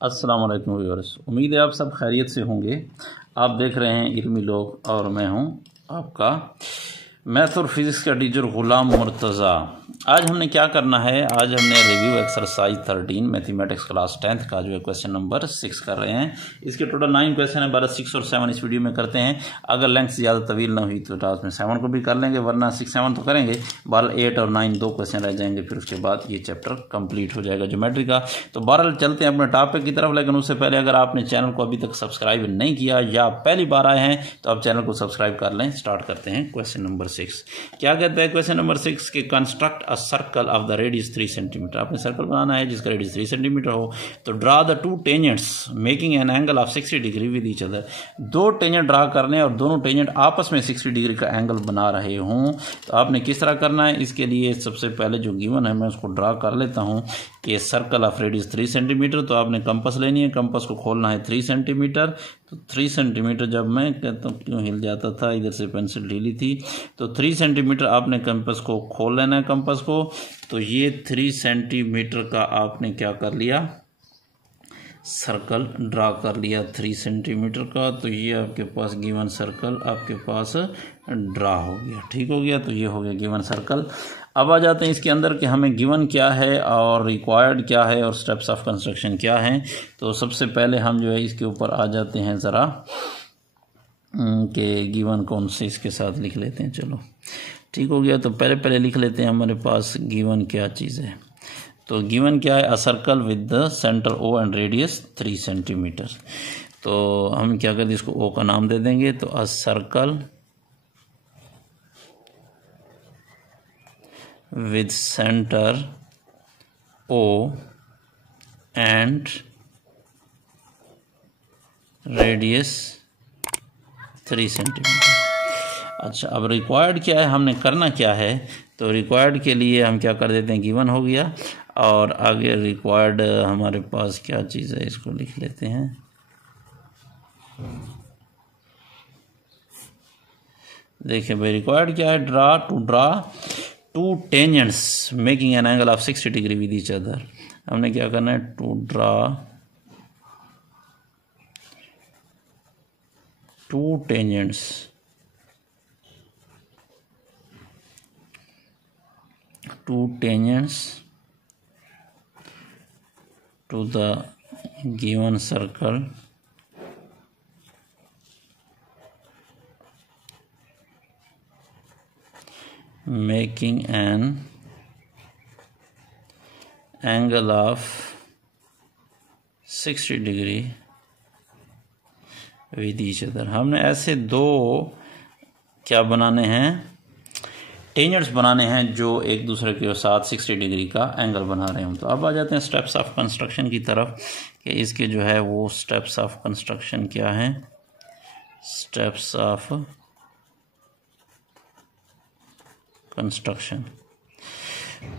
अस्सलाम वालेकुम व्यूअर्स, उम्मीद है आप सब खैरियत से होंगे। आप देख रहे हैं इल्मी लोग और मैं हूं आपका मैथ और फिज़िक्स का टीचर ग़ुलाम मुर्तज़ा। आज हमने क्या करना है, आज हमने review exercise 13 mathematics class 10th का जो है क्वेश्चन नंबर 6 कर रहे हैं। इसके टोटल 9 क्वेश्चन है, 6 और 7 इस वीडियो में करते हैं। अगर लेंथ ज़्यादा तवील ना हुई तो लास्ट में 7 को भी कर लेंगे, वरना 6 7 तो करेंगे। 8 और 9 2 क्वेश्चन रह जाएंगे, फिर उसके बाद ये चैप्टर कंप्लीट हो जाएगा ज्योमेट्री का। तो बहरहाल चलते हैं अपने टॉपिक की तरफ, लेकिन उससे पहले अगर आपने चैनल को अभी तक सब्सक्राइब नहीं किया या पहली बार आए हैं तो आप चैनल को सब्सक्राइब कर लें। स्टार्ट करते हैं क्वेश्चन नंबर 6। क्या कहता है क्वेश्चन नंबर 6 के construct a circle of the radius 3 centimetre. आपने सर्कल बनाना है जिसका रेडियस 3 सेंटीमीटर हो। तो draw the two tangents making an angle of 60 degree with each other. दो टेंजेंट ड्रा करने और दोनों टेंजेंट आपस में 60 डिग्री का एंगल बना रहे हों। तो आपने किस तरह करना है, इसके लिए सबसे पहले जो गिवन है मैं उसको ड्रा कर लेता हूँ कि सर्कल ऑफ रेडियस 3 सेंटीमीटर। तो आपने कंपास लेनी है, कंपास को खोलना है 3 सेंटीमीटर। तो 3 सेंटीमीटर जब मैं कहता हूँ क्यों हिल जाता था, इधर से पेंसिल ढीली थी। तो 3 सेंटीमीटर आपने कंपास को खोल लेना है कंपास को। तो ये 3 सेंटीमीटर का आपने क्या कर लिया, सर्कल ड्रा कर लिया 3 सेंटीमीटर का। तो ये आपके पास गिवन सर्कल आपके पास ड्रा हो गया, ठीक हो गया। तो ये हो गया गिवन सर्कल। अब आ जाते हैं इसके अंदर कि हमें गिवन क्या है और रिक्वायर्ड क्या है और स्टेप्स ऑफ कंस्ट्रक्शन क्या हैं। तो सबसे पहले हम जो है इसके ऊपर आ जाते हैं ज़रा कि गिवन कौन से इसके साथ लिख लेते हैं। चलो ठीक हो गया। तो पहले लिख लेते हैं हमारे पास गिवन क्या चीज़ है। तो गिवन क्या है, a circle with the centre O and radius 3 centimetre. तो हम क्या करते हैं, इसको ओ का नाम दे देंगे। तो a circle with center O and radius 3 centimetre. अच्छा, अब रिक्वायर्ड क्या है, हमने करना क्या है। तो रिक्वायर्ड के लिए हम क्या कर देते हैं, गिवन हो गया और आगे रिक्वायर्ड हमारे पास क्या चीज़ है, इसको लिख लेते हैं। देखिए भाई, रिक्वायर्ड क्या है, draw two tangents making an angle of 60 degree with each other. हमने क्या करना है, to draw two tangents to the given circle making an angle of 60 degree with each other. हमने ऐसे दो क्या बनाने हैं, टेंजेंट्स बनाने हैं जो एक दूसरे के साथ 60 डिग्री का एंगल बना रहे हों। तो अब आ जाते हैं स्टेप्स ऑफ कंस्ट्रक्शन की तरफ कि इसके जो है वो स्टेप्स ऑफ कंस्ट्रक्शन क्या हैं। स्टेप्स ऑफ कंस्ट्रक्शन,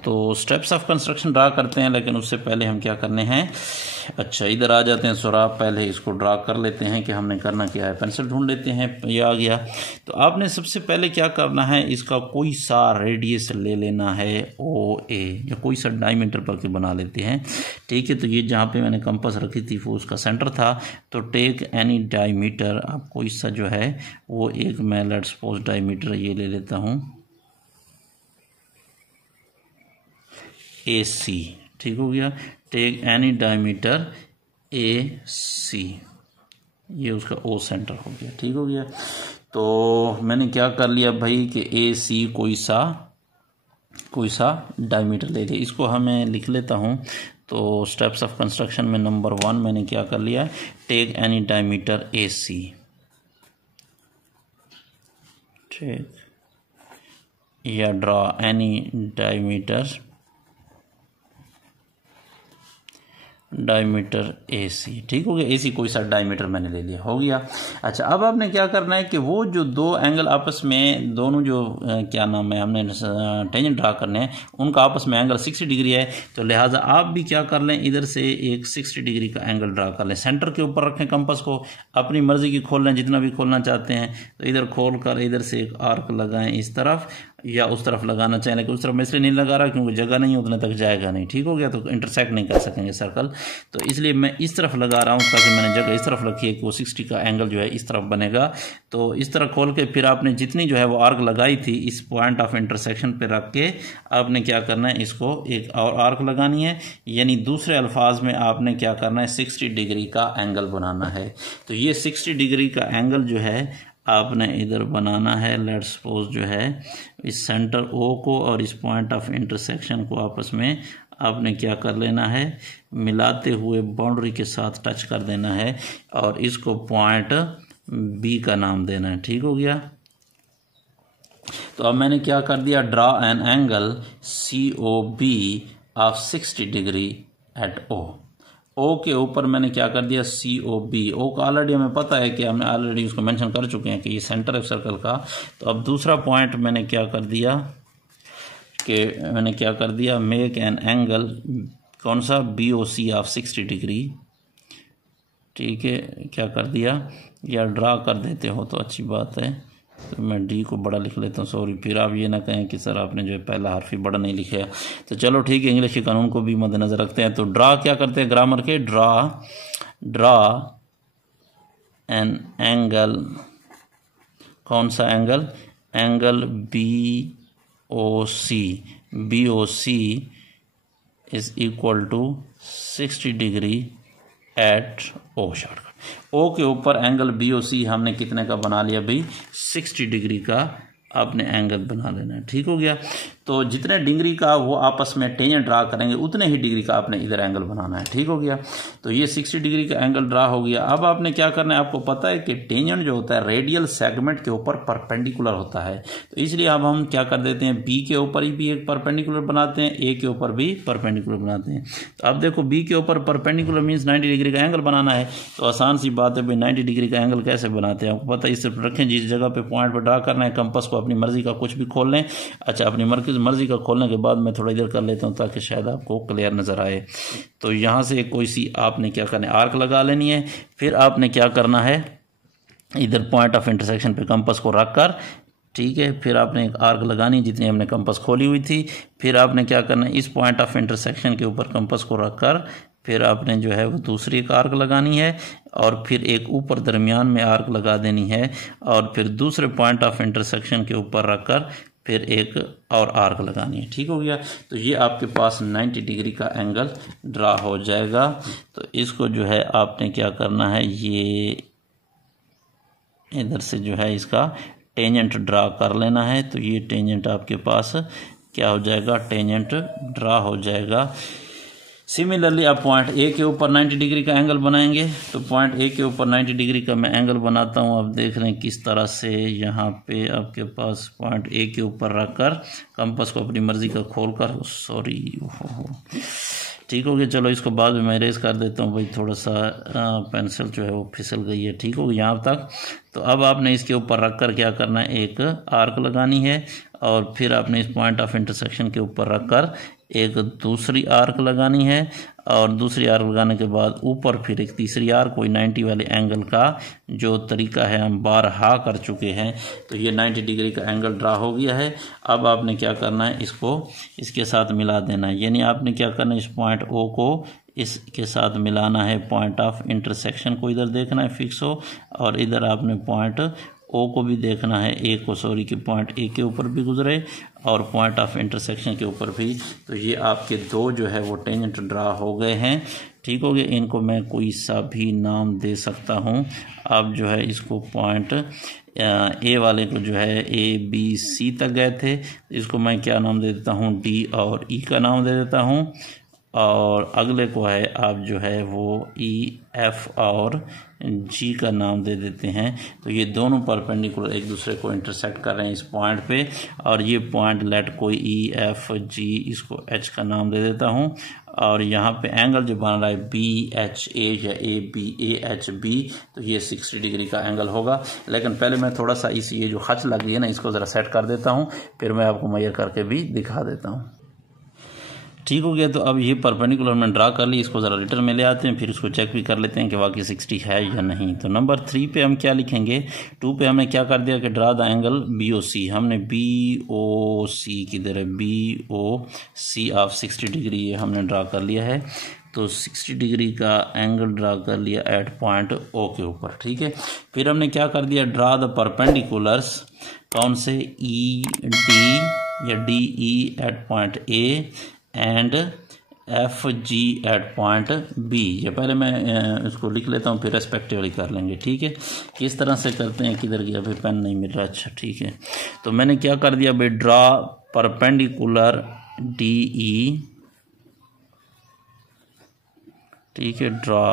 तो स्टेप्स ऑफ कंस्ट्रक्शन ड्रा करते हैं, लेकिन उससे पहले हम क्या करने हैं। अच्छा, इधर आ जाते हैं ज़रा, पहले इसको ड्रा कर लेते हैं कि हमने करना क्या है। पेंसिल ढूंढ लेते हैं, ये आ गया। तो आपने सबसे पहले क्या करना है, इसका कोई सा रेडियस ले लेना है ओ ए, या कोई सा डायमीटर पर के बना लेते हैं, ठीक है। तो ये जहाँ पे मैंने कंपास रखी थी वो उसका सेंटर था। तो टेक एनी डायमीटर, आप कोई सा जो है वो एक, मैं लेट्स सपोज डायमीटर ये ले लेता हूँ AC, ठीक हो गया। टेक एनी डायमीटर AC, ये उसका O सेंटर हो गया, ठीक हो गया। तो मैंने क्या कर लिया भाई कि AC कोई सा डायमीटर ले लिया, इसको हमें लिख लेता हूँ। तो स्टेप्स ऑफ कंस्ट्रक्शन में नंबर 1 मैंने क्या कर लिया, टेक एनी डायमीटर AC, ठीक, या ड्रा एनी डायमीटर AC, ठीक हो गया। AC कोई सा डायमीटर मैंने ले लिया, हो गया। अच्छा, अब आपने क्या करना है कि वो जो दो एंगल आपस में, दोनों जो क्या नाम है, हमने टेंजेंट ड्रा करने हैं, उनका आपस में एंगल 60 डिग्री है। तो लिहाजा आप भी क्या कर लें, इधर से एक 60 डिग्री का एंगल ड्रा कर लें। सेंटर के ऊपर रखें कंपास को, अपनी मर्जी की खोल लें, जितना भी खोलना चाहते हैं। तो इधर खोल कर इधर से एक आर्क लगाएं इस तरफ, या उस तरफ लगाना चाहें, लेकिन उस तरफ मैं इसलिए नहीं लगा रहा क्योंकि जगह नहीं उतने तक जाएगा नहीं, ठीक हो गया, तो इंटरसेक्ट नहीं कर सकेंगे सर्कल, तो इसलिए मैं इस तरफ लगा रहा हूँ ताकि मैंने जगह इस तरफ रखी है कि वो 60 का एंगल जो है इस तरफ बनेगा। तो इस तरह खोल के फिर आपने जितनी जो है वो आर्क लगाई थी इस पॉइंट ऑफ इंटरसेक्शन पे रख के आपने क्या करना है, इसको एक और आर्क लगानी है, यानी दूसरे अल्फाज में आपने क्या करना है 60 डिग्री का एंगल बनाना है। तो ये 60 डिग्री का एंगल जो है आपने इधर बनाना है। लेट्स सपोज जो है इस सेंटर ओ को और इस पॉइंट ऑफ इंटरसेक्शन को आपस में आपने क्या कर लेना है, मिलाते हुए बाउंड्री के साथ टच कर देना है और इसको पॉइंट बी का नाम देना है, ठीक हो गया। तो अब मैंने क्या कर दिया, draw an angle COB of 60 degree at O के ऊपर मैंने क्या कर दिया COB। ओ का ऑलरेडी हमें पता है कि हमने ऑलरेडी उसको मेंशन कर चुके हैं कि ये सेंटर है सर्कल का। तो अब दूसरा पॉइंट मैंने क्या कर दिया मेक एन एंगल, कौन सा, BOC ऑफ 60 डिग्री, ठीक है, क्या कर दिया, या ड्रा कर देते हो तो अच्छी बात है, तो मैं डी को बड़ा लिख लेता हूँ, सॉरी, फिर आप ये ना कहें कि सर आपने जो है पहला हर्फ ही बड़ा नहीं लिखा। तो चलो ठीक है, इंग्लिश के कानून को भी मद्देनजर रखते हैं। तो ड्रा क्या करते हैं ग्रामर के, ड्रा एन एंगल, कौन सा angle, angle BOC is equal to 60 degree at O. Shortcut O के ऊपर एंगल BOC हमने कितने का बना लिया भाई, 60 डिग्री का आपने एंगल बना लेना है, ठीक हो गया। तो जितने डिग्री का वो आपस में टेंजेंट ड्रा करेंगे उतने ही डिग्री का आपने इधर एंगल बनाना है, ठीक हो गया। तो ये 60 डिग्री का एंगल ड्रा हो गया। अब आपने क्या करना है, आपको पता है कि टेंजेंट जो होता है रेडियल सेगमेंट के ऊपर परपेंडिकुलर होता है, तो इसलिए अब हम क्या कर देते हैं, बी के ऊपर ही भी एक परपेंडिकुलर बनाते हैं, ए के ऊपर भी परपेंडिकुलर बनाते हैं। तो अब देखो बी के ऊपर परपेंडिकुलर मीन्स 90 डिग्री का एंगल बनाना है, तो आसान सी बात है भाई 90 डिग्री का एंगल कैसे बनाते हैं, आपको पता है। इसे रखें जिस जगह पे पॉइंट पर ड्रा करना है, कंपास को अपनी मर्जी का कुछ भी खोल लें। अच्छा, अपनी मर्जी का खोलने के बाद मैं थोड़ा इधर कर लेता हूँ ताकि शायद आपको क्लियर नज़र आए। तो यहाँ से कोई सी आपने क्या करना है, आर्क लगा लेनी है। फिर आपने क्या करना है, इधर पॉइंट ऑफ इंटरसेक्शन पे कंपास को रख कर, ठीक है, फिर आपने एक आर्क लगानी जितनी हमने कंपास खोली हुई थी। फिर आपने क्या करना है, इस पॉइंट ऑफ इंटरसेक्शन के ऊपर कंपास को रख कर फिर आपने जो है वो दूसरी एक आर्क लगानी है और फिर एक ऊपर दरमियान में आर्क लगा देनी है और फिर दूसरे पॉइंट ऑफ इंटरसेक्शन के ऊपर रखकर फिर एक और आर्क लगानी है, ठीक हो गया। तो ये आपके पास 90 डिग्री का एंगल ड्रा हो जाएगा। तो इसको जो है आपने क्या करना है, ये इधर से जो है इसका टेंजेंट ड्रा कर लेना है। तो ये टेंजेंट आपके पास क्या हो जाएगा, टेंजेंट ड्रा हो जाएगा। सिमिलरली आप पॉइंट ए के ऊपर 90 डिग्री का एंगल बनाएंगे। तो पॉइंट ए के ऊपर 90 डिग्री का मैं एंगल बनाता हूँ। आप देख रहे हैं किस तरह से यहाँ पे आपके पास पॉइंट ए के ऊपर रखकर कंपास को अपनी मर्जी का खोलकर, सॉरी, ठीक हो गया। चलो इसको बाद में मैं इरेज कर देता हूँ भाई, थोड़ा सा पेंसिल जो है वो फिसल गई है, ठीक हो गया यहाँ तक। तो अब आपने इसके ऊपर रखकर क्या करना है, एक आर्क लगानी है और फिर आपने इस पॉइंट ऑफ इंटरसेक्शन के ऊपर रखकर एक दूसरी आर्क लगानी है और दूसरी आर्क लगाने के बाद ऊपर फिर एक तीसरी आर्क। कोई 90 वाले एंगल का जो तरीका है हम बारहा कर चुके हैं। तो ये 90 डिग्री का एंगल ड्रा हो गया है। अब आपने क्या करना है, इसको इसके साथ मिला देना है, यानी आपने क्या करना है, इस पॉइंट ओ को इसके साथ मिलाना है। पॉइंट ऑफ इंटरसेक्शन को इधर देखना है फिक्स हो और इधर आपने पॉइंट ओ को भी देखना है, ए को, सॉरी, कि पॉइंट ए के ऊपर भी गुजरे और पॉइंट ऑफ इंटरसेक्शन के ऊपर भी। तो ये आपके दो जो है वो टेंजेंट ड्रा हो गए हैं, ठीक हो गया। इनको मैं कोई सा भी नाम दे सकता हूँ। अब जो है इसको पॉइंट ए वाले को जो है ABC तक गए थे, इसको मैं क्या नाम दे देता हूँ, D और E का नाम दे देता हूँ। और अगले को है आप जो है वो EF और G का नाम दे देते हैं। तो ये दोनों परपेंडिकुलर एक दूसरे को इंटरसेक्ट कर रहे हैं इस पॉइंट पे। और ये पॉइंट लेट कोई EFG, इसको H का नाम दे देता हूँ। और यहाँ पे एंगल जो बन रहा है BHA या ABAHB, तो ये 60 डिग्री का एंगल होगा। लेकिन पहले मैं थोड़ा सा ये जो खच लग गई है ना, इसको ज़रा सेट कर देता हूँ, फिर मैं आपको मेजर करके भी दिखा देता हूँ। ठीक हो गया। तो अब ये परपेंडिकुलर में ड्रा कर ली, इसको ज़रा रीटर में ले आते हैं, फिर इसको चेक भी कर लेते हैं कि वाकई 60 है या नहीं। तो नंबर 3 पे हम क्या लिखेंगे, 2 पे हमने क्या कर दिया कि ड्रा द एंगल BOC, हमने BOC किधर है, BOC ऑफ 60 डिग्री ये हमने ड्रा कर लिया है। तो 60 डिग्री का एंगल ड्रा कर लिया एट पॉइंट O के ऊपर, ठीक है। फिर हमने क्या कर दिया, ड्रा द परपेंडिकुलर्स, कौन से, ED या DE at point A and FG at point B। ये पहले मैं इसको लिख लेता हूँ, फिर रेस्पेक्टिवली कर लेंगे, ठीक है। किस तरह से करते हैं, किधर गया फिर, पेन नहीं मिल रहा, अच्छा ठीक है। तो मैंने क्या कर दिया भाई, ड्रा परपेंडिकुलर DE, ठीक है, ड्रा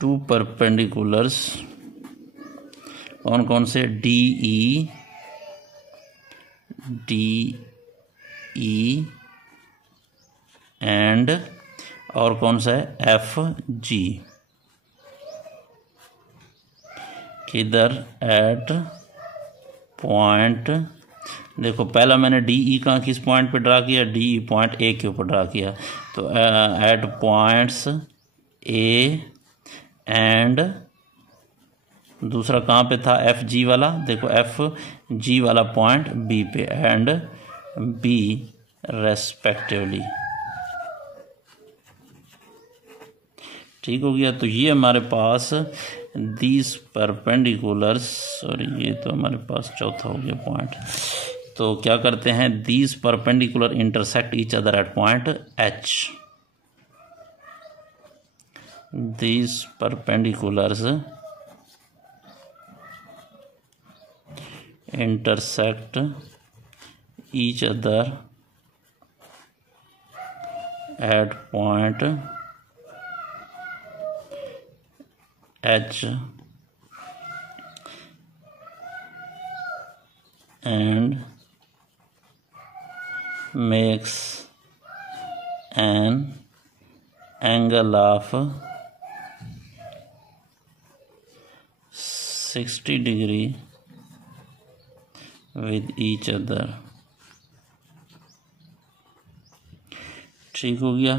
2 परपेंडिकुलर्स, कौन कौन से, DE एंड और कौन सा है, FG, किधर, एट पॉइंट, देखो पहला मैंने DE का किस पॉइंट पे ड्रा किया, DE पॉइंट A के ऊपर ड्रा किया। तो एट पॉइंट्स A एंड दूसरा कहाँ पे था, FG वाला, देखो FG वाला पॉइंट B पे एंड B रेस्पेक्टिवली, ठीक हो गया। तो ये हमारे पास दीज परपेंडिकुलर्स, सॉरी ये तो हमारे पास चौथा हो गया पॉइंट। तो क्या करते हैं, these perpendicular intersect each other at point H, these perpendiculars intersect each other at point H and makes an angle of 60 degree with each other, ठीक हो गया।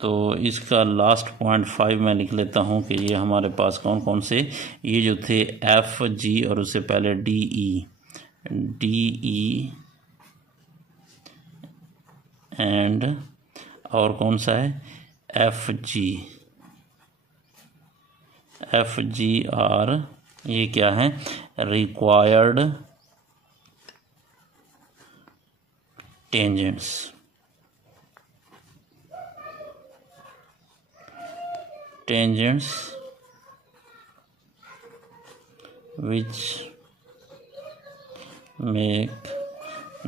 तो इसका लास्ट पॉइंट 5 मैं लिख लेता हूँ कि ये हमारे पास कौन कौन से, ये जो थे FG और उससे पहले DE एंड और कौन सा है, FG और ये क्या है, required tangents, which make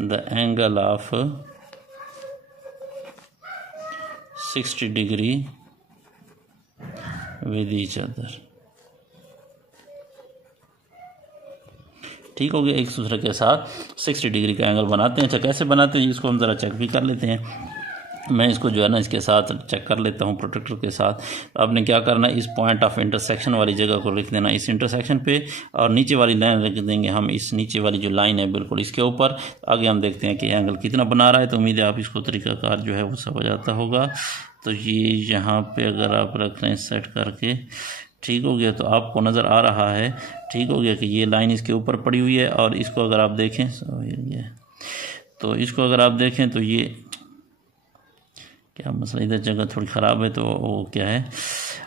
the angle of 60 degree with each other, ठीक हो गया। एक दूसरे के साथ 60 डिग्री का एंगल बनाते हैं। अच्छा कैसे बनाते हैं इसको हम ज़रा चेक भी कर लेते हैं। मैं इसको जो है ना इसके साथ चेक कर लेता हूँ प्रोटेक्टर के साथ। तो आपने क्या करना है, इस पॉइंट ऑफ इंटरसेक्शन वाली जगह को लिख देना इस इंटरसेक्शन पे, और नीचे वाली लाइन लिख देंगे हम इस नीचे वाली जो लाइन है बिल्कुल इसके ऊपर। आगे हम देखते हैं कि एंगल कितना बना रहा है। तो उम्मीद है आप इसको तरीकाकार जो है वो समझ आता होगा। तो ये यहाँ पे अगर आप रख लें सेट करके, ठीक हो गया। तो आपको नज़र आ रहा है, ठीक हो गया, कि ये लाइन इसके ऊपर पड़ी हुई है। और इसको अगर आप देखें, तो इसको अगर आप देखें तो ये क्या मसला, इधर जगह थोड़ी ख़राब है तो वो क्या है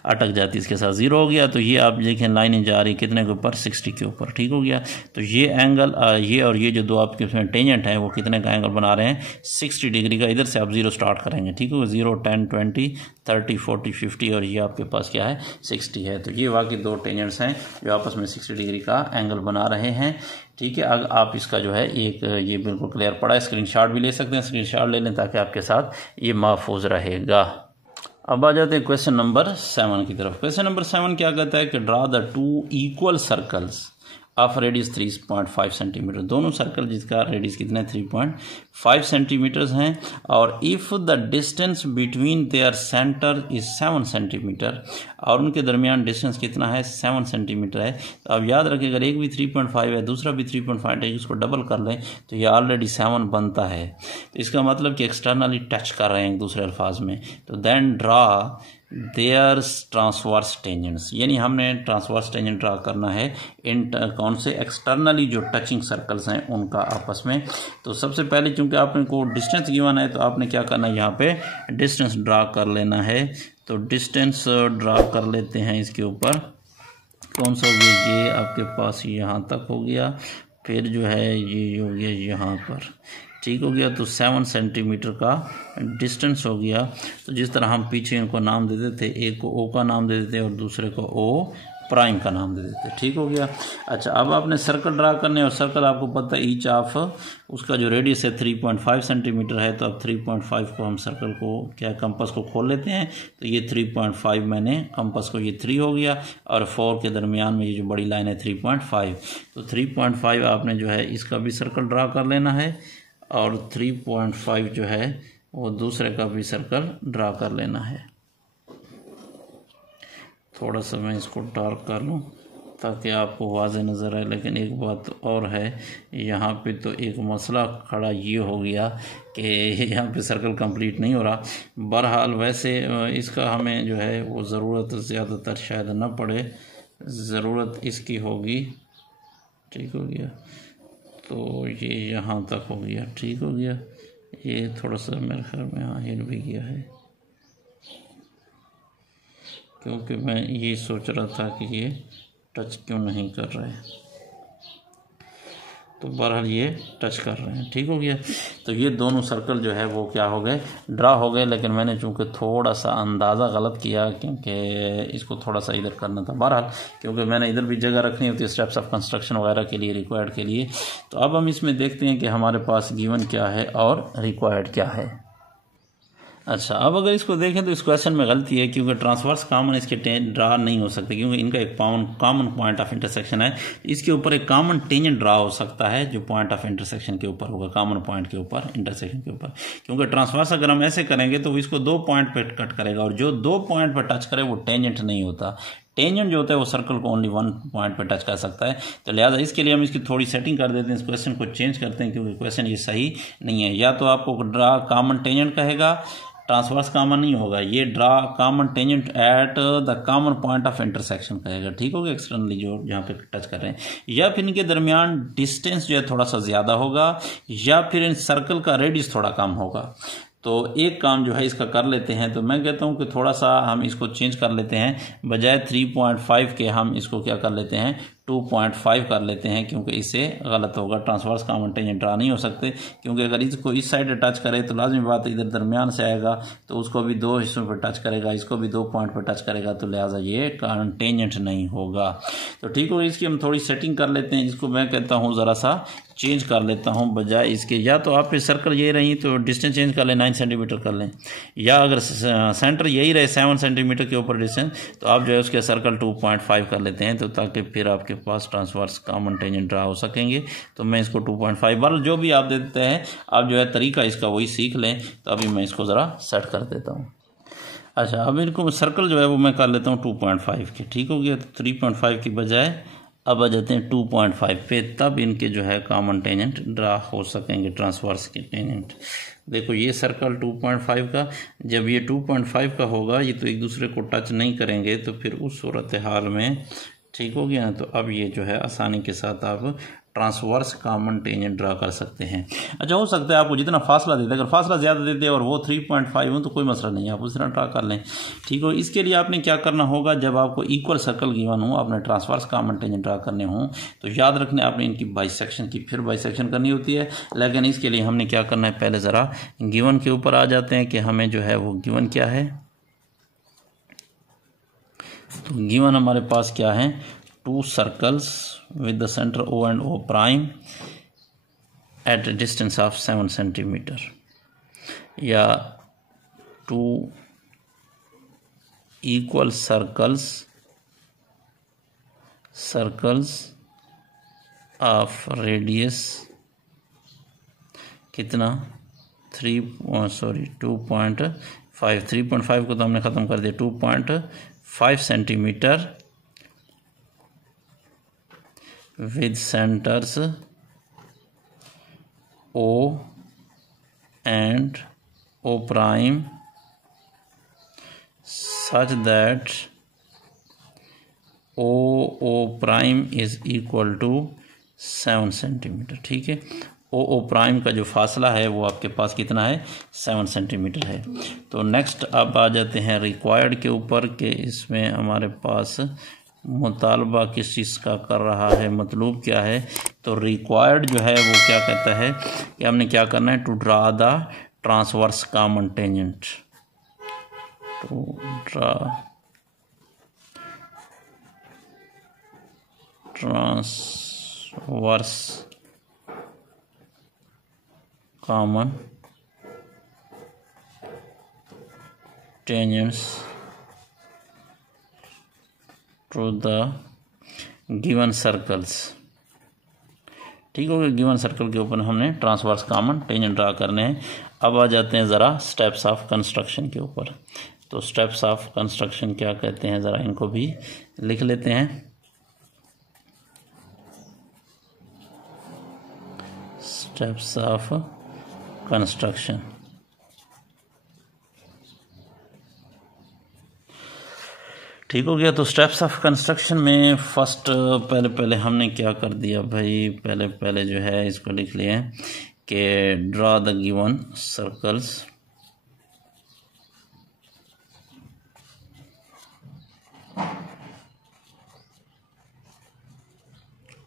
अटक जाती है, इसके साथ ज़ीरो हो गया। तो ये आप देखें लाइन जा रही कितने के ऊपर, 60 के ऊपर, ठीक हो गया। तो ये एंगल ये और ये जो दो आपके उसमें टेंजेंट है वो कितने का एंगल बना रहे हैं, 60 डिग्री का। इधर से आप ज़ीरो स्टार्ट करेंगे, ठीक है, 0, 10, 20, 30, 40, 50 और ये आपके पास क्या है 60 है। तो ये वाकई दो टेंजेंट्स हैं जो आपस में 60 डिग्री का एंगल बना रहे हैं, ठीक है। अगर आप इसका जो है एक ये बिल्कुल क्लियर पड़ा है, स्क्रीनशॉट भी ले सकते हैं, स्क्रीनशॉट ले लें ताकि आपके साथ ये महफूज रहेगा। अब आ जाते हैं क्वेश्चन नंबर 7 की तरफ। क्वेश्चन नंबर 7 क्या कहता है कि draw the two equal circles of radius 3.5 centimetre. दोनों सर्कल जिसका रेडियस कितने 3.5 सेंटीमीटर्स हैं। और if the distance between their centre is 7 centimetre, और उनके दरमियान डिस्टेंस कितना है 7 सेंटीमीटर है। तो अब याद रखिए अगर एक भी 3.5 है दूसरा भी 3.5 है, इसको डबल कर लें तो ये ऑलरेडी 7 बनता है। तो इसका मतलब कि एक्सटर्नली टच कर रहे हैं एक दूसरे अल्फाज में। तो then draw their transverse tangents, यानी हमने ट्रांसवर्स टेंजेंट ड्रा करना है इन कौन से एक्सटर्नली जो टचिंग सर्कल्स हैं उनका आपस में। तो सबसे पहले चूंकि आपने को डिस्टेंस गिवन है तो आपने क्या करना है यहाँ पे डिस्टेंस ड्रा कर लेना है। तो डिस्टेंस ड्रा कर लेते हैं। इसके ऊपर कौन सा हो गया, ये आपके पास यहाँ तक हो गया, फिर जो है ये हो गया यहाँ पर, ठीक हो गया। तो 7 सेंटीमीटर का डिस्टेंस हो गया। तो जिस तरह हम पीछे इनको नाम दे देते, एक को ओ का नाम दे देते और दूसरे को ओ प्राइम का नाम दे देते, ठीक हो गया। अच्छा, अब आपने सर्कल ड्रा करने, और सर्कल आपको पता है ईच ऑफ उसका जो रेडियस है 3.5 सेंटीमीटर है। तो अब 3.5 को हम सर्कल को क्या कंपास को खोल लेते हैं। तो ये 3.5 मैंने कंपास को ये 3 हो गया, और 4 के दरमियान में ये जो बड़ी लाइन है 3.5। तो 3.5 आपने जो है इसका भी सर्कल ड्रा कर लेना है, और 3.5 जो है वो दूसरे का भी सर्कल ड्रा कर लेना है। थोड़ा सा मैं इसको डार्क कर लूँ ताकि आपको वाज़ेह नज़र आए। लेकिन एक बात और है, यहाँ पे तो एक मसला खड़ा ये हो गया कि यहाँ पे सर्कल कंप्लीट नहीं हो रहा। बहरहाल वैसे इसका हमें जो है वो ज़रूरत ज़्यादातर शायद ना पड़े, ज़रूरत इसकी होगी, ठीक हो गया। तो ये यहाँ तक हो गया, ठीक हो गया। ये थोड़ा सा मेरे ख्याल में यहाँ हिल भी गया है, क्योंकि मैं ये सोच रहा था कि ये टच क्यों नहीं कर रहे हैं। तो बहरहाल ये टच कर रहे हैं, ठीक हो गया। तो ये दोनों सर्कल जो है वो क्या हो गए, ड्रा हो गए। लेकिन मैंने चूँकि थोड़ा सा अंदाज़ा गलत किया, क्योंकि इसको थोड़ा सा इधर करना था। बहरहाल क्योंकि मैंने इधर भी जगह रखनी होती है स्टेप्स ऑफ कंस्ट्रक्शन वगैरह के लिए, रिक्वायर्ड के लिए। तो अब हम इसमें देखते हैं कि हमारे पास गिवन क्या है और रिक्वायर्ड क्या है। अच्छा, अब अगर इसको देखें तो इस क्वेश्चन में गलती है, क्योंकि ट्रांसवर्स कॉमन इसके ड्रा नहीं हो सकते, क्योंकि इनका एक कॉमन पॉइंट ऑफ इंटरसेक्शन है। इसके ऊपर एक कॉमन टेंजेंट ड्रा हो सकता है जो पॉइंट ऑफ इंटरसेक्शन के ऊपर होगा, कॉमन पॉइंट के ऊपर, इंटरसेक्शन के ऊपर। क्योंकि ट्रांसवर्स अगर हम ऐसे करेंगे तो इसको 2 पॉइंट पर कट करेगा, और जो 2 पॉइंट पर टच करे वो टेंजेंट नहीं होता। टेंजेंट जो होता है वो सर्कल को ओनली 1 पॉइंट पर टच कर सकता है। तो लिहाजा इसके लिए हम इसकी थोड़ी सेटिंग कर देते हैं, इस क्वेश्चन को चेंज करते हैं, क्योंकि क्वेश्चन ये सही नहीं है। या तो आपको ड्रा कॉमन टेंजेंट कहेगा, ट्रांसवर्स कॉमन नहीं होगा, ये draw common tangent at the common point of intersection कहेगा, ठीक होगा, एक्सटर्नली जो यहाँ पे टच कर रहे हैं। या फिर इनके दरमियान डिस्टेंस जो है थोड़ा सा ज़्यादा होगा, या फिर इन सर्कल का रेडियस थोड़ा कम होगा। तो एक काम जो है इसका कर लेते हैं। तो मैं कहता हूं कि थोड़ा सा हम इसको चेंज कर लेते हैं, बजाय 3.5 के हम इसको क्या कर लेते हैं 2.5 कर लेते हैं, क्योंकि इससे गलत होगा। ट्रांसवर्स कॉमन टेंजेंट ड्रा नहीं हो सकते, क्योंकि अगर इसको इस साइड टच करे तो लाजमी बात है इधर दरमियान से आएगा, तो उसको भी 2 हिस्सों पर टच करेगा, इसको भी 2 पॉइंट पर टच करेगा, तो लिहाजा ये टेंजेंट नहीं होगा। तो ठीक हो, इसकी हम थोड़ी सेटिंग कर लेते हैं, जिसको मैं कहता हूँ ज़रा सा चेंज कर लेता हूँ बजाय इसके। या तो आप पे सर्कल ये रही तो डिस्टेंस चेंज कर लें, 9 सेंटीमीटर कर लें, या अगर सेंटर यही रहे 7 सेंटीमीटर के ऊपर डिस्टेंस, तो आप जो है उसके सर्कल 2.5 कर लेते हैं, तो ताकि फिर आपके पास ट्रांसवर्स कॉमन टेंजेंट ड्रा हो सकेंगे। तो मैं इसको 2.5 बार जो भी आप देते हैं, आप जो है तरीका इसका वही सीख लें। तो अभी मैं इसको ज़रा सेट कर देता हूँ। अच्छा, अब इनको सर्कल जो है वो मैं कर लेता हूँ 2.5 के, ठीक हो गया। तो 3.5 की बजाय अब आ जाते हैं 2.5 पे, तब इनके जो है कॉमन टेंजेंट ड्रा हो सकेंगे, ट्रांसवर्स के टेंजेंट। देखो ये सर्कल 2.5 का, जब ये 2.5 का होगा, ये तो एक दूसरे को टच नहीं करेंगे, तो फिर उस सूरत हाल में ठीक हो गया। तो अब ये जो है आसानी के साथ आप ट्रांसवर्स कॉमन टेंजेंट ड्रा कर सकते हैं। अच्छा, हो सकता है आपको जितना फासला देते, अगर फासला ज़्यादा देते और वो 3.5 हो तो कोई मसला नहीं है, आप उस तरह ड्रा कर लें, ठीक हो। इसके लिए आपने क्या करना होगा, जब आपको इक्वल सर्कल गिवन हो, आपने ट्रांसवर्स कॉमन टेंजेंट ड्रा करने हों, तो याद रखने आपने इनकी बाइसेक्शन की, फिर बाइसेक्शन करनी होती है। लेकिन इसके लिए हमने क्या करना है, पहले ज़रा गिवन के ऊपर आ जाते हैं कि हमें जो है वो गिवन क्या है। तो गिवन हमारे पास क्या है, 2 circles with the center O and O prime at a distance of 7 centimeter, या 2 equal circles ऑफ रेडियस कितना 2.5 3.5 को तो हमने ख़त्म कर दिया 2.5 centimetre with centres O and O prime such that O prime is equal to 7 centimetre. ठीक है, O प्राइम का जो फासला है वो आपके पास कितना है 7 सेंटीमीटर है। तो नेक्स्ट अब आ जाते हैं रिक्वायर्ड के ऊपर कि इसमें हमारे पास मुतालबा किस चीज़ का कर रहा है, मतलब क्या है। तो रिक्वायर्ड जो है वो क्या कहता है कि हमने क्या करना है, to draw the transverse common tangent, to draw transverse common tangents to the given circles. ठीक हो गया, गिवन सर्कल के ऊपर हमने ट्रांसवर्स कॉमन टेंजेंट ड्रा करने हैं। अब आ जाते हैं ज़रा स्टेप्स ऑफ कंस्ट्रक्शन के ऊपर। तो स्टेप्स ऑफ कंस्ट्रक्शन क्या कहते हैं, ज़रा इनको भी लिख लेते हैं। स्टेप्स ऑफ कंस्ट्रक्शन, ठीक हो गया। तो स्टेप्स ऑफ कंस्ट्रक्शन में फर्स्ट पहले हमने क्या कर दिया भाई, पहले जो है इसको लिख लिया कि ड्रा द गिवन सर्कल्स,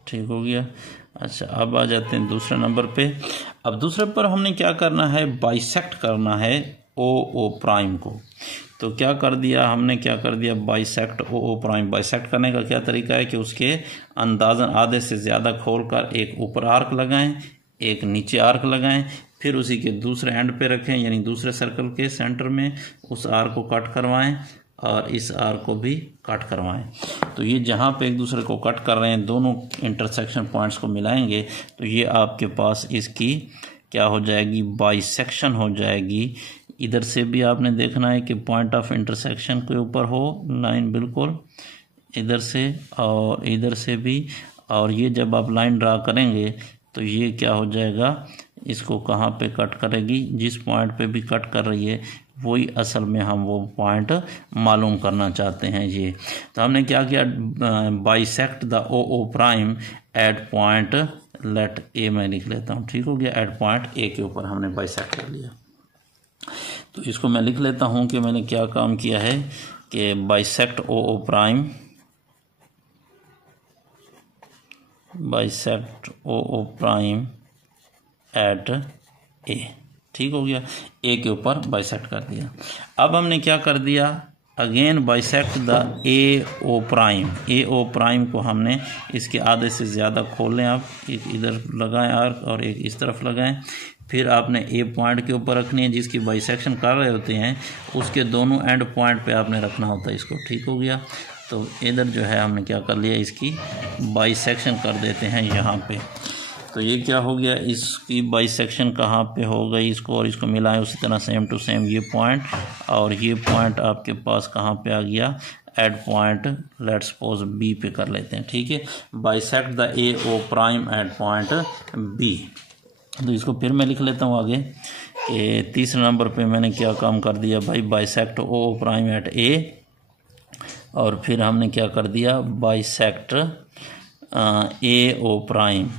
ठीक हो गया। अच्छा, अब आ जाते हैं दूसरे नंबर पे। अब दूसरे पर हमने क्या करना है, बाइसेक्ट करना है ओ प्राइम को। तो क्या कर दिया हमने, क्या कर दिया, बाइसेक्ट ओ प्राइम। बाइसेक्ट करने का क्या तरीका है कि उसके अंदाज़न आधे से ज़्यादा खोलकर एक ऊपर आर्क लगाएं, एक नीचे आर्क लगाएं, फिर उसी के दूसरे एंड पे रखें, यानी दूसरे सर्कल के सेंटर में उस आर्क को कट करवाएं और इस आर्क को भी कट करवाएं। तो ये जहाँ पे एक दूसरे को कट कर रहे हैं, दोनों इंटरसेक्शन पॉइंट्स को मिलाएंगे तो ये आपके पास इसकी क्या हो जाएगी, बाइसेक्शन हो जाएगी। इधर से भी आपने देखना है कि पॉइंट ऑफ इंटरसेक्शन के ऊपर हो लाइन बिल्कुल इधर से और इधर से भी। और ये जब आप लाइन ड्रा करेंगे तो ये क्या हो जाएगा, इसको कहाँ पे कट करेगी, जिस पॉइंट पे भी कट कर रही है वही असल में हम वो पॉइंट मालूम करना चाहते हैं। ये तो हमने क्या किया, bisect the O prime at point let A, मैं लिख लेता हूँ, ठीक हो गया। एट पॉइंट ए के ऊपर हमने बाइसेक्ट कर लिया। तो इसको मैं लिख लेता हूँ कि मैंने क्या काम किया है कि bisect O prime, bisect O prime at A, ठीक हो गया। ए के ऊपर बाइसेक्ट कर दिया। अब हमने क्या कर दिया, again bisect the A O prime. A O prime को हमने इसके आधे से ज़्यादा खोल लें, आप एक इधर लगाएं आर्क और एक इस तरफ लगाएं। फिर आपने ए पॉइंट के ऊपर रखनी है, जिसकी बाइसेक्शन कर रहे होते हैं उसके दोनों एंड पॉइंट पे आपने रखना होता है इसको, ठीक हो गया। तो इधर जो है हमने क्या कर लिया, इसकी बाइसेक्शन कर देते हैं यहाँ पे। तो ये क्या हो गया, इसकी बाइसेक्शन कहाँ पे हो गई, इसको और इसको मिलाएं उसी तरह सेम टू सेम ये पॉइंट और ये पॉइंट आपके पास कहाँ पे आ गया, at point let's suppose B पे कर लेते हैं, ठीक है। Bisect the A O prime at point B. तो इसको फिर मैं लिख लेता हूँ आगे कि तीसरे नंबर पे मैंने क्या काम कर दिया भाई, bisect O prime at A, और फिर हमने क्या कर दिया, bisect A O prime,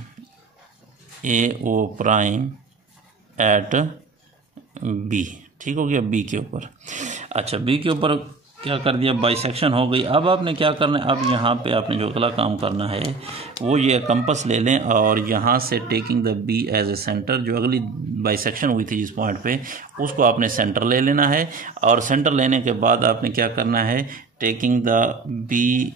A O prime at B, ठीक हो गया, बी के ऊपर। अच्छा, बी के ऊपर क्या कर दिया, बाइसेक्शन हो गई। अब आपने क्या करना है, अब यहाँ पे आपने जो अगला काम करना है वो ये कंपास ले लें और यहाँ से taking the B as a centre, जो अगली बाइसेक्शन हुई थी जिस पॉइंट पे उसको आपने सेंटर ले लेना है। और सेंटर लेने के बाद आपने क्या करना है, taking the B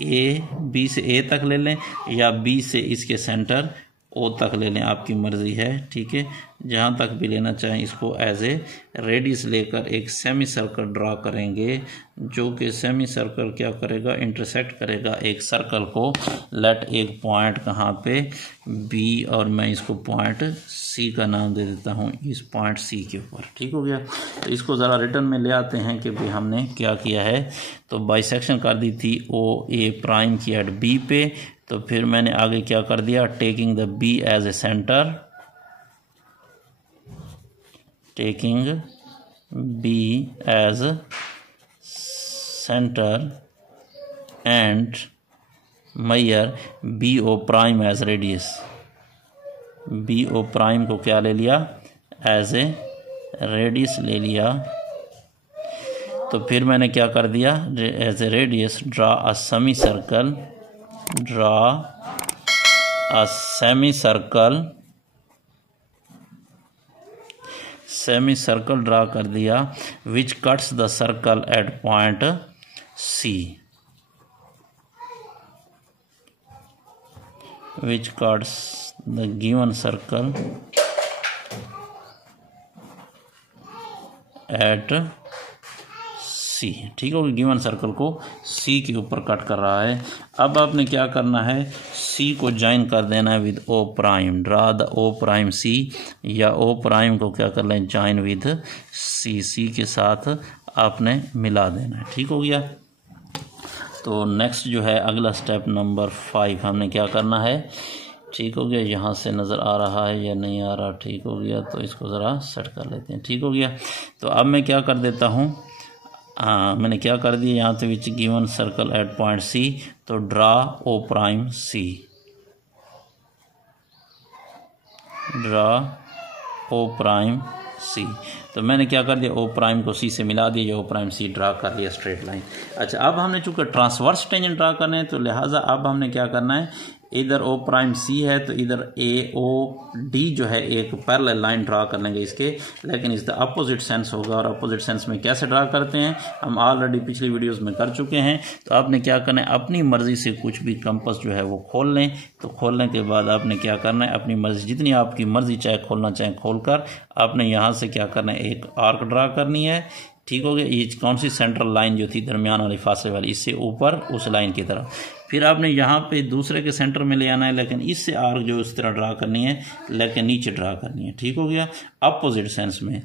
A, B से ए तक ले लें या बी से इसके सेंटर ओ तक ले लें, आपकी मर्ज़ी है, ठीक है। जहाँ तक भी लेना चाहें इसको एज ए रेडियस लेकर एक सेमी सर्कल ड्रा करेंगे, जो कि सेमी सर्कल क्या करेगा, इंटरसेक्ट करेगा एक सर्कल को। लेट एक पॉइंट कहाँ पे, बी, और मैं इसको पॉइंट सी का नाम दे देता हूँ, इस पॉइंट सी के ऊपर, ठीक हो गया। तो इसको ज़रा रिटर्न में ले आते हैं कि भाई हमने क्या किया है। तो बाइसेक्शन कर दी थी ओ ए प्राइम की एट बी पे, तो फिर मैंने आगे क्या कर दिया, taking the B as a centre, taking B as centre and measure B O prime as radius. B O prime को क्या ले लिया, एज ए रेडियस ले लिया। तो फिर मैंने क्या कर दिया, as a radius draw a semi circle, draw a semi circle, semi circle draw कर दिया, which cuts the circle at point C, which cuts the given circle at C, ठीक है। गिवन सर्कल को C के ऊपर cut कर रहा है। अब आपने क्या करना है, C को ज्वाइन कर देना है with O prime, draw the O prime C, या O प्राइम को क्या कर लें, ज्वाइन विद C के साथ आपने मिला देना है, ठीक हो गया। तो नेक्स्ट जो है अगला स्टेप नंबर 5, हमने क्या करना है, ठीक हो गया। यहाँ से नज़र आ रहा है या नहीं आ रहा, ठीक हो गया। तो इसको ज़रा सेट कर लेते हैं, ठीक हो गया। तो अब मैं क्या कर देता हूँ, मैंने क्या कर दिया यहाँ से, which given circle at point C, तो draw O prime C, draw O prime C. तो मैंने क्या कर दिया, ओ प्राइम को सी से मिला दिया, जो ओ प्राइम सी ड्रा कर लिया स्ट्रेट लाइन। अच्छा, अब हमने चूंकि ट्रांसवर्स टेंजेंट ड्रा करने हैं, तो लिहाजा अब हमने क्या करना है, इधर ओ प्राइम सी है तो इधर ए ओ डी जो है एक पैरेलल लाइन ड्रा कर लेंगे इसके, लेकिन इसका अपोजिट सेंस होगा। और अपोजिट सेंस में कैसे ड्रा करते हैं, हम ऑलरेडी पिछली वीडियोस में कर चुके हैं। तो आपने क्या करना है, अपनी मर्जी से कुछ भी कंपास जो है वो खोल लें। तो खोलने के बाद आपने क्या करना है, अपनी मर्जी, जितनी आपकी मर्जी चाहे खोलना चाहे खोलकर, आपने यहाँ से क्या करना है, एक आर्क ड्रा करनी है, ठीक हो गया। ये कौन सी, सेंट्रल लाइन जो थी दरमियान वाली फासले वाली, इससे ऊपर उस लाइन की तरफ। फिर आपने यहाँ पे दूसरे के सेंटर में ले आना है, लेकिन इससे आर्क जो इस तरह ड्रा करनी है, लेकिन नीचे ड्रा करनी है, ठीक हो गया, अपोजिट सेंस में।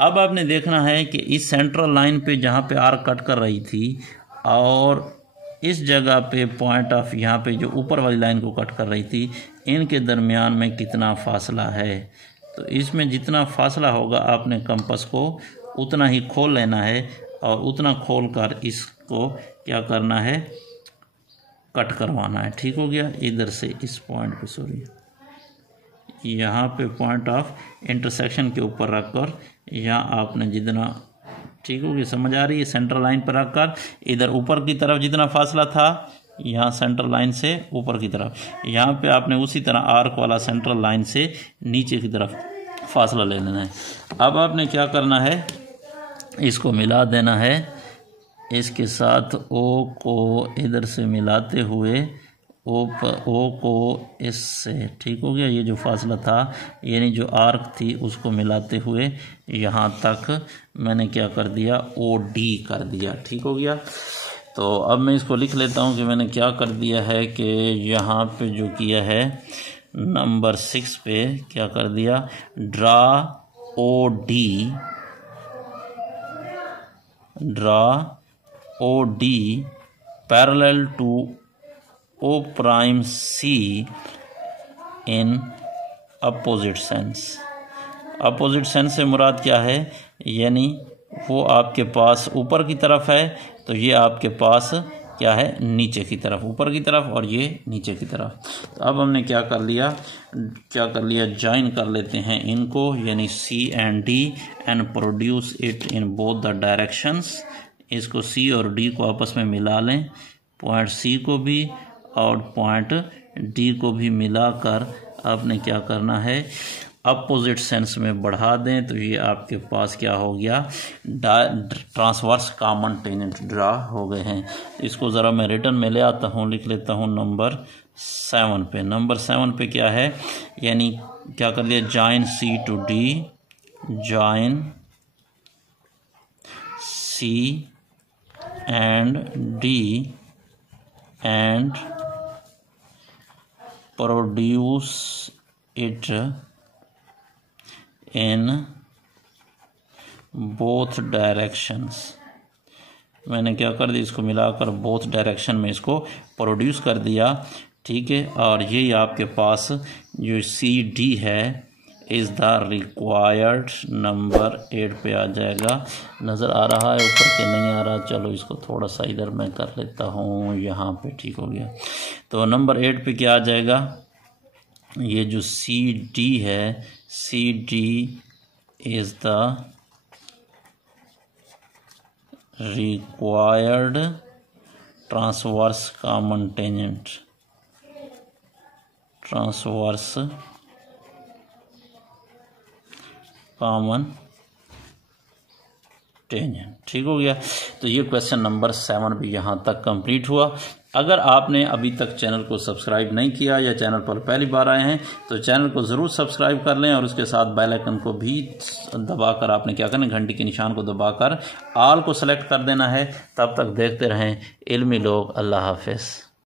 अब आपने देखना है कि इस सेंट्रल लाइन पे जहाँ पे आर्क कट कर रही थी, और इस जगह पे पॉइंट ऑफ यहाँ पे जो ऊपर वाली लाइन को कट कर रही थी, इनके दरमियान में कितना फासला है। तो इसमें जितना फासला होगा आपने कंपास को उतना ही खोल लेना है, और उतना खोल कर इसको क्या करना है, कट करवाना है, ठीक हो गया। इधर से इस पॉइंट पे, सॉरी, यहाँ पे पॉइंट ऑफ इंटरसेक्शन के ऊपर रखकर, यहाँ आपने जितना, ठीक हो गया, समझ आ रही है, सेंट्रल लाइन पर रखकर इधर ऊपर की तरफ जितना फासला था, यहाँ सेंट्रल लाइन से ऊपर की तरफ, यहाँ पे आपने उसी तरह आर्क वाला सेंट्रल लाइन से नीचे की तरफ फासला ले लेना है। अब आपने क्या करना है, इसको मिला देना है इसके साथ, ओ को इधर से मिलाते हुए, ओ को इससे, ठीक हो गया। ये जो फासला था, यानी जो आर्क थी, उसको मिलाते हुए यहाँ तक मैंने क्या कर दिया, ओ डी कर दिया, ठीक हो गया। तो अब मैं इसको लिख लेता हूँ कि मैंने क्या कर दिया है, कि यहाँ पे जो किया है नंबर 6 पे क्या कर दिया, draw O D, draw O D parallel to O prime C in opposite sense. Opposite sense से मुराद क्या है, यानी वो आपके पास ऊपर की तरफ है, तो ये आपके पास क्या है, नीचे की तरफ, ऊपर की तरफ, और ये नीचे की तरफ। तो अब हमने क्या कर लिया, ज्वाइन कर लेते हैं इनको, यानी C and D, and produce it in both the directions. इसको सी और डी को आपस में मिला लें, पॉइंट सी को भी और पॉइंट डी को भी मिलाकर आपने क्या करना है, अपोजिट सेंस में बढ़ा दें तो ये आपके पास क्या हो गया, ट्रांसवर्स कॉमन टेंजेंट ड्रा हो गए हैं। इसको ज़रा मैं रिटर्न में ले आता हूँ, लिख लेता हूँ नंबर 7 पे। नंबर 7 पे क्या है, यानी क्या कर लिया, join C to D, join C and D and produce it in both directions। मैंने क्या कर दिया, इसको मिलाकर बोथ डायरेक्शन में इसको प्रोड्यूस कर दिया, ठीक है। और ये आपके पास जो CD है इज़ द रिक्वायर्ड नंबर 8 पे आ जाएगा। नज़र आ रहा है ऊपर के, नहीं आ रहा, चलो इसको थोड़ा सा इधर मैं कर लेता हूँ, यहाँ पे ठीक हो गया। तो नंबर 8 पे क्या आ जाएगा, ये जो CD है, CD is the required transverse common tangent, transverse common tangent, ठीक हो गया। तो ये क्वेश्चन नंबर 7 भी यहाँ तक कंप्लीट हुआ। अगर आपने अभी तक चैनल को सब्सक्राइब नहीं किया या चैनल पर पहली बार आए हैं तो चैनल को ज़रूर सब्सक्राइब कर लें और उसके साथ बेल आइकन को भी दबाकर आपने क्या करना, घंटी के निशान को दबाकर ऑल को सेलेक्ट कर देना है। तब तक देखते रहें इल्मी लोग। अल्लाह हाफिज़।